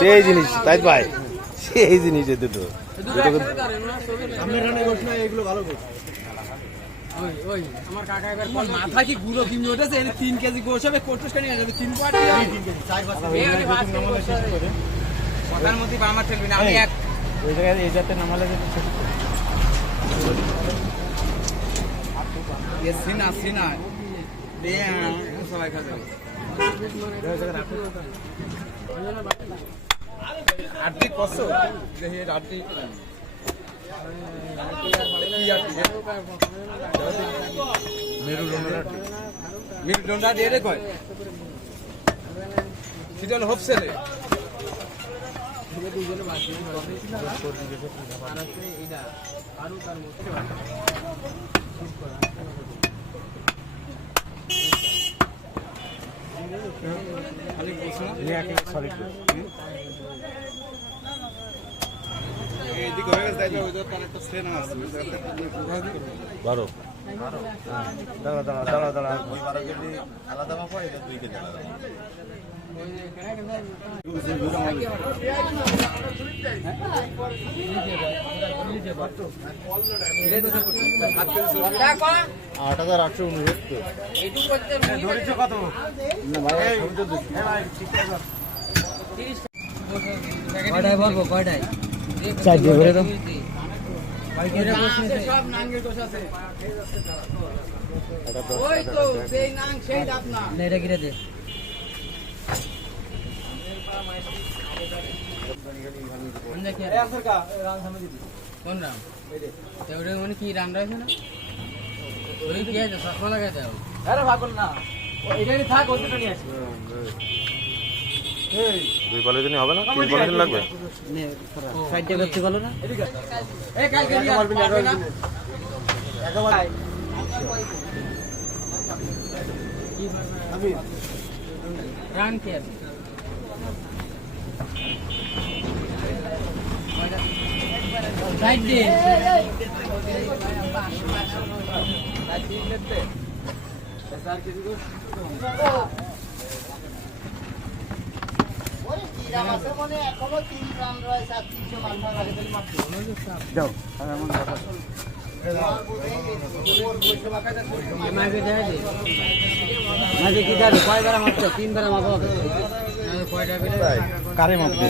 সেই জিনিস তাই ভাই, সেই জিনিস দুটো মাথা কি গুঁড়ো কিনে উঠেছে 3 কেজি গোশ হবে, কোর্টুস কেন 3 কোয়াটি কথার মধ্যে বামা ঠেলবি না। আমি এক ওই জায়গায় এই জাতে নামালে সিনা সিনা দে সবাই খাবে আটটি কত দেখি আটটি মেরুদণ্ডা দিয়ে রে কয় সেটা হলো হোপসেলে খালি সরি এইদিকে হয়ে গেছে ওই তো তার একটা শ্রেণী আছে বারো দাঁড়া দাঁড়া দাঁড়া দাঁড়া ওই 12 কেজি আলাদা মাপা, এটা 2 কেজি আলাদা মাপা। 8,869 কত না ভাই? কয়টায় বলবো কয়টায়? 4 দিয়ে ভরে দাও। সব নাঙ্গের দোষ আছে। ওই তো সেই নাং সেই দাপ না। এটা কিরে দে। কোন রাম? ওটা মানে কি রাম রয়েছে না? ওই কি আছে চশমা লাগাই দাও। আরে ভাগল না। এটা নি থাক ওটা নিয়ে আসি। দুই পলিথিন হবে না? 3 পলিথিন লাগবে? নে সাইডে করতে বলো না। এই কালকে নিয়ে আসবে না। একেবারে আমি রান কে আছে? সাইড দে। যাও মাঝে কি যাবে? কয়বার মাত্র 3 বার মাত্র হবে। কয়টা কারে মাপবে?